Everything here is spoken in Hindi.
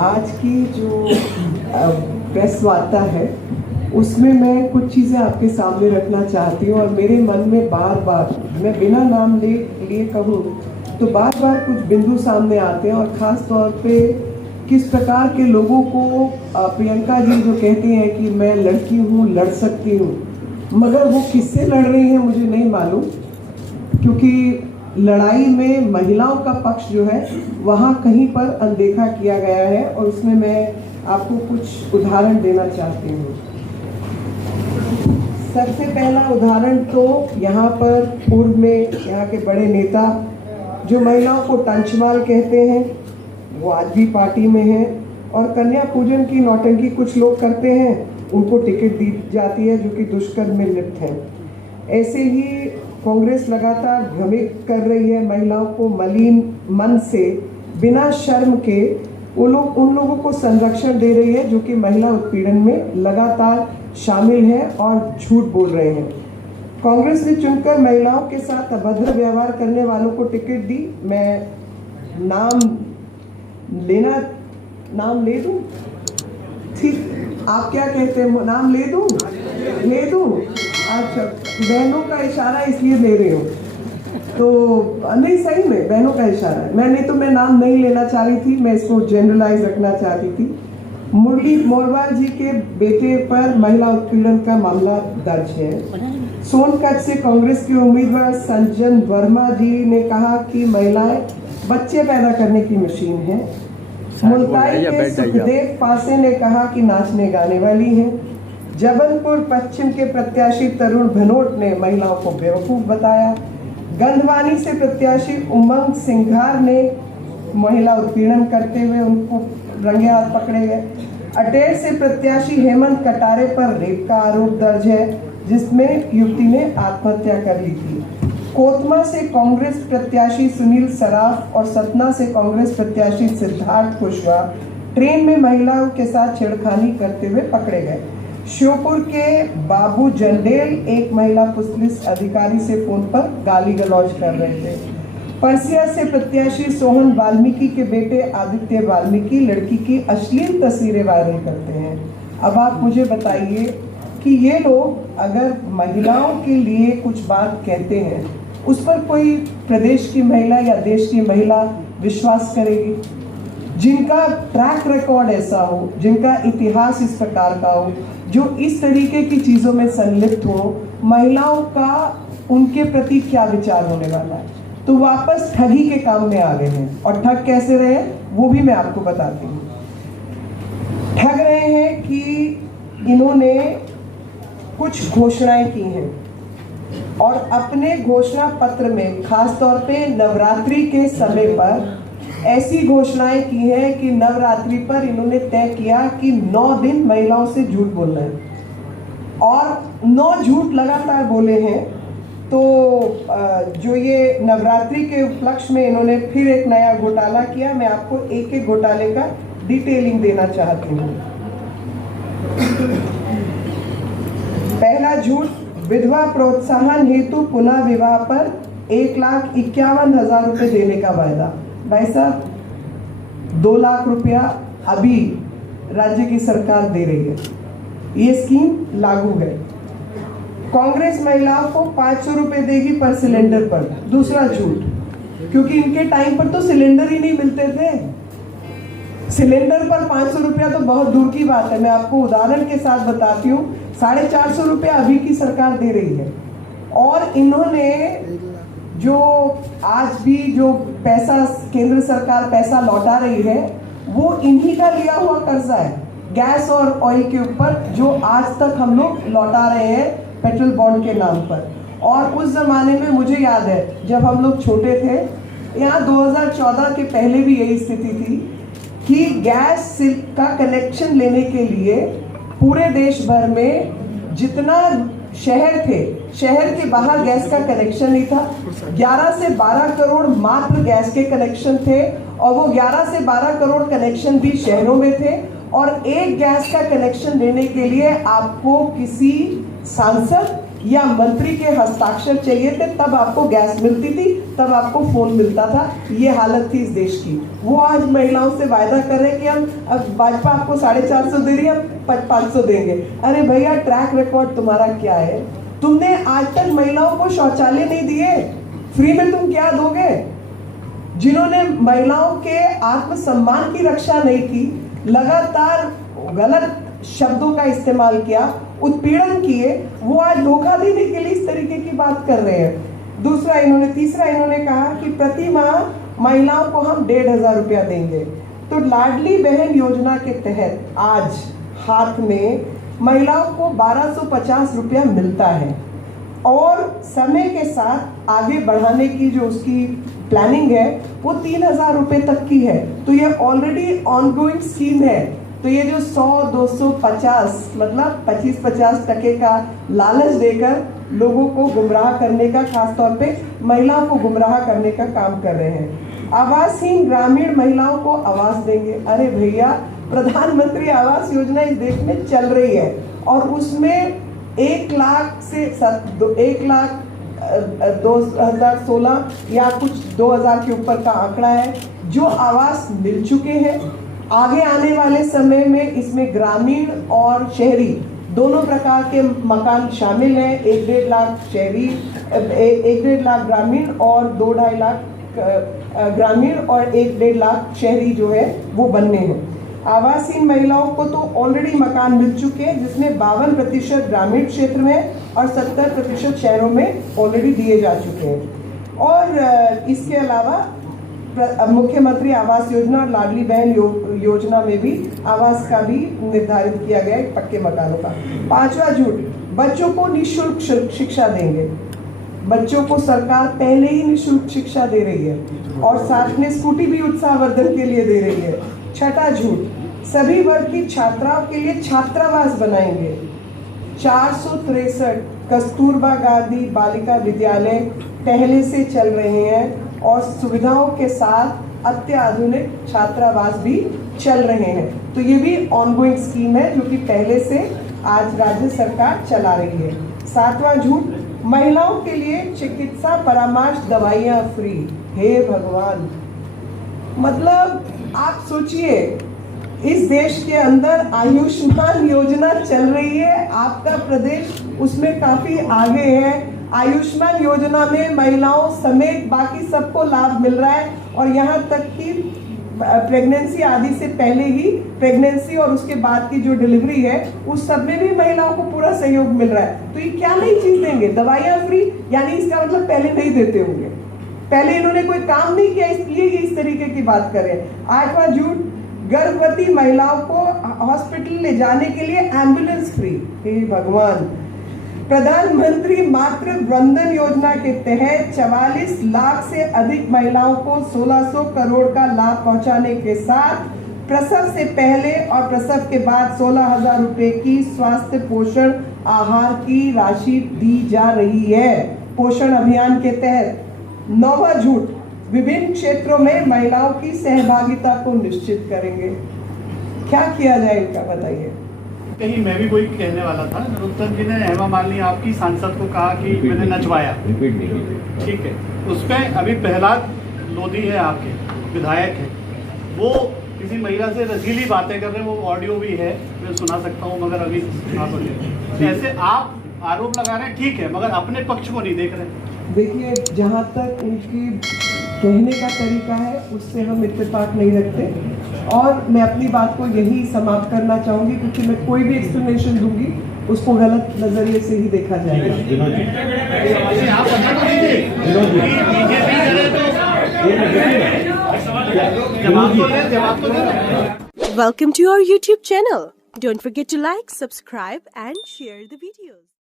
आज की जो प्रेस वार्ता है उसमें मैं कुछ चीज़ें आपके सामने रखना चाहती हूँ, और मेरे मन में बार बार, मैं बिना नाम लिए कहूँ तो बार बार कुछ बिंदु सामने आते हैं, और ख़ास तौर पे किस प्रकार के लोगों को प्रियंका जी जो कहते हैं कि मैं लड़की हूँ, लड़ सकती हूँ, मगर वो किससे लड़ रही हैं मुझे नहीं मालूम, क्योंकि लड़ाई में महिलाओं का पक्ष जो है वहाँ कहीं पर अनदेखा किया गया है, और उसमें मैं आपको कुछ उदाहरण देना चाहती हूँ। सबसे पहला उदाहरण तो यहाँ पर पूर्व में यहाँ के बड़े नेता जो महिलाओं को टंचमाल कहते हैं वो आज भी पार्टी में हैं, और कन्या पूजन की नौटंकी कुछ लोग करते हैं, उनको टिकट दी जाती है जो कि दुष्कर्म में लिप्त हैं। ऐसे ही कांग्रेस लगातार भ्रमित कर रही है महिलाओं को, मलिन मन से बिना शर्म के उन लोगों को संरक्षण दे रही है जो कि महिला उत्पीड़न में लगातार शामिल हैं और झूठ बोल रहे हैं। कांग्रेस ने चुनकर महिलाओं के साथ अभद्र व्यवहार करने वालों को टिकट दी। मैं नाम ले दूं? ठीक, आप क्या कहते हैं, नाम ले दूं? अच्छा, बहनों का इशारा इसलिए ले रही हूँ, तो नहीं, सही में बहनों का इशारा है। मैं नाम नहीं लेना चाह रही थी, मैं इसको जनरलाइज रखना चाहती थी। मुरली मोरवाल जी के बेटे पर महिला उत्पीड़न का मामला दर्ज है। सोनकच्छ से कांग्रेस के उम्मीदवार संजन वर्मा जी ने कहा कि महिलाएं बच्चे पैदा करने की मशीन है। मुल्ताई के सुखदेव पासे ने कहा कि नाचने गाने वाली है। जबलपुर पश्चिम के प्रत्याशी तरुण भनोट ने महिलाओं को बेवकूफ बताया। गंधवानी से प्रत्याशी उमंग सिंघार ने महिला उत्पीड़न करते हुए उनको रंगे हाथ पकड़े गए। अटेर से प्रत्याशी हेमंत कटारे पर रेप का आरोप दर्ज है, जिसमें युवती ने आत्महत्या कर ली थी। कोतमा से कांग्रेस प्रत्याशी सुनील सराफ और सतना से कांग्रेस प्रत्याशी सिद्धार्थ कुशवाहा ट्रेन में महिलाओं के साथ छेड़खानी करते हुए पकड़े गए। श्योपुर के बाबू जंडेल एक महिला पुलिस अधिकारी से फोन पर गाली गलौज कर रहे थे। परसिया से प्रत्याशी सोहन वाल्मीकि के बेटे आदित्य वाल्मीकि लड़की की अश्लील तस्वीरें वायरल करते हैं। अब आप मुझे बताइए कि ये लोग अगर महिलाओं के लिए कुछ बात कहते हैं, उस पर कोई प्रदेश की महिला या देश की महिला विश्वास करेगी? जिनका ट्रैक रिकॉर्ड ऐसा हो, जिनका इतिहास इस प्रकार का हो, जो इस तरीके की चीज़ों में संलिप्त हो, महिलाओं का उनके प्रति क्या विचार होने वाला है? तो वापस ठगी के काम में आ गए हैं, और ठग कैसे रहे वो भी मैं आपको बताती हूँ। ठग रहे हैं कि इन्होंने कुछ घोषणाएं की हैं, और अपने घोषणा पत्र में खास तौर पे नवरात्रि के समय पर ऐसी घोषणाएं की हैं कि नवरात्रि पर इन्होंने तय किया कि 9 दिन महिलाओं से झूठ बोलना है, और 9 झूठ लगातार बोले हैं। तो जो ये नवरात्रि के उपलक्ष्य में इन्होंने फिर एक नया घोटाला किया। मैं आपको एक एक घोटाले का डिटेलिंग देना चाहती हूँ। पहला झूठ, विधवा प्रोत्साहन हेतु पुनः विवाह पर 1,51,000 रुपये देने का वायदा। भाई साहब, 2 लाख रुपया अभी राज्य की सरकार दे रही है, ये स्कीम लागू है। कांग्रेस महिलाओं को 500 रुपये देगी पर सिलेंडर पर। दूसरा झूठ, क्योंकि इनके टाइम पर तो सिलेंडर ही नहीं मिलते थे। सिलेंडर पर 500 रुपया तो बहुत दूर की बात है। मैं आपको उदाहरण के साथ बताती हूँ, 450 रुपया अभी की सरकार दे रही है। और इन्होंने जो आज भी जो पैसा केंद्र सरकार पैसा लौटा रही है, वो इन्हीं का लिया हुआ कर्जा है गैस और ऑयल के ऊपर, जो आज तक हम लोग लौटा रहे हैं पेट्रोल बॉन्ड के नाम पर। और उस जमाने में मुझे याद है जब हम लोग छोटे थे, यहाँ 2014 के पहले भी यही स्थिति थी कि गैस का कनेक्शन लेने के लिए पूरे देश भर में जितना शहर थे, शहर के बाहर गैस का कनेक्शन नहीं था। 11 से 12 करोड़ मात्र गैस के कनेक्शन थे, और वो 11 से 12 करोड़ कनेक्शन भी शहरों में थे। और एक गैस का कनेक्शन लेने के लिए आपको किसी सांसद या मंत्री के हस्ताक्षर चाहिए थे तब आपको गैस मिलती थी, तब आपको फोन मिलता था। ये हालत थी इस देश की। वो आज महिलाओं से वायदा कर रहे हैं कि हम अब भाजपा आपको 450 दे रही है, 500 देंगे। अरे भैया, ट्रैक रिकॉर्ड तुम्हारा क्या है? तुमने आज तक महिलाओं को शौचालय नहीं दिए, फ्री में तुम क्या दोगे? जिन्होंने महिलाओं के आत्मसम्मान की रक्षा नहीं की, लगातार गलत शब्दों का इस्तेमाल किया, उत्पीड़न किए, वो आज धोखा देने के लिए इस तरीके की बात कर रहे हैं। तीसरा इन्होंने कहा कि प्रति माह महिलाओं को हम 1,500 रुपया देंगे। तो लाडली बहन योजना के तहत आज हाथ में महिलाओं को 1,250 रुपया मिलता है और समय के साथ आगे बढ़ाने की जो उसकी प्लानिंग है वो 3,000 रुपये तक की है। तो ये ऑलरेडी ऑनगोइंग स्कीम है। तो ये जो 100, 250 मतलब 25-50% का लालच देकर लोगों को गुमराह करने का, खासतौर पे महिलाओं को गुमराह करने का काम कर रहे हैं। आवासहीन ग्रामीण महिलाओं को आवास देंगे। अरे भैया, प्रधानमंत्री आवास योजना इस देश में चल रही है और उसमें 1 लाख से 2016 या कुछ 2000 के ऊपर का आंकड़ा है जो आवास मिल चुके हैं। आगे आने वाले समय में इसमें ग्रामीण और शहरी दोनों प्रकार के मकान शामिल हैं। 1-1.5 लाख शहरी, 1-1.5 लाख ग्रामीण और 2-2.5 लाख ग्रामीण और 1-1.5 लाख शहरी जो है वो बनने हैं। आवासहीन महिलाओं को तो ऑलरेडी मकान मिल चुके हैं, जिसमें 52% ग्रामीण क्षेत्र में और 70% शहरों में ऑलरेडी दिए जा चुके हैं। और इसके अलावा मुख्यमंत्री आवास योजना और लाडली बहन योजना में भी आवास का भी निर्धारित किया गया है, पक्के मकानों का। 5वां झूठ, बच्चों को निःशुल्क शिक्षा देंगे। बच्चों को सरकार पहले ही निःशुल्क शिक्षा दे रही है और साथ में स्कूटी भी उत्साहवर्धन के लिए दे रही है। 6वां झूठ, सभी वर्ग की छात्राओं के लिए छात्रावास बनाएंगे। 463 कस्तूरबा गांधी बालिका विद्यालय पहले से चल रहे हैं और सुविधाओं के साथ अत्याधुनिक छात्रावास भी चल रहे हैं। तो ये भी ऑनगोइंग स्कीम है जो कि पहले से आज राज्य सरकार चला रही है। 7वां झूठ, महिलाओं के लिए चिकित्सा परामर्श दवाइयाँ फ्री। हे भगवान, मतलब आप सोचिए, इस देश के अंदर आयुष्मान योजना चल रही है, आपका प्रदेश उसमें काफी आगे है। आयुष्मान योजना में महिलाओं समेत बाकी सबको लाभ मिल रहा है और यहाँ तक कि प्रेगनेंसी आदि से पहले ही प्रेगनेंसी और उसके बाद की जो डिलीवरी है उस सब में भी महिलाओं को पूरा सहयोग मिल रहा है। तो ये क्या नई चीज देंगे? दवाइयाँ फ्री, यानी इसका मतलब पहले नहीं देते होंगे, पहले इन्होंने कोई काम नहीं किया इसलिए ये इस तरीके की बात कर रहे हैं। 8वां झूठ, गर्भवती महिलाओं को हॉस्पिटल ले जाने के लिए एम्बुलेंस फ्री। हे भगवान, प्रधानमंत्री मातृ वंदन योजना के तहत 44 लाख से अधिक महिलाओं को 1600 करोड़ का लाभ पहुंचाने के साथ प्रसव से पहले और प्रसव के बाद 16,000 रुपए की स्वास्थ्य पोषण आहार की राशि दी जा रही है पोषण अभियान के तहत। 9वां झूठ, विभिन्न क्षेत्रों में महिलाओं की सहभागिता को निश्चित करेंगे। क्या किया जाए इनका बताइए। कहीं मैं भी वही कहने वाला था। नरोत्तम जी ने हेमा मालिनी आपकी सांसद को कहा कि मैंने नचवाया, ठीक है, उस पर अभी प्रहलाद लोधी है आपके विधायक है, वो किसी महिला से रसीली बातें कर रहे हैं, वो ऑडियो भी है, मैं सुना सकता हूँ मगर अभी ऐसे आप आरोप लगा रहे हैं, ठीक है, मगर अपने पक्ष को नहीं देख रहे। देखिए, जहाँ तक उनकी कहने का तरीका है उससे हम इत्तेफाक नहीं रखते और मैं अपनी बात को यही समाप्त करना चाहूँगी, क्योंकि मैं कोई भी एक्सप्लेनेशन दूंगी उसको गलत नजरिए से ही देखा जाएगा। Welcome to our YouTube channel. Don't forget to like, subscribe and share the videos.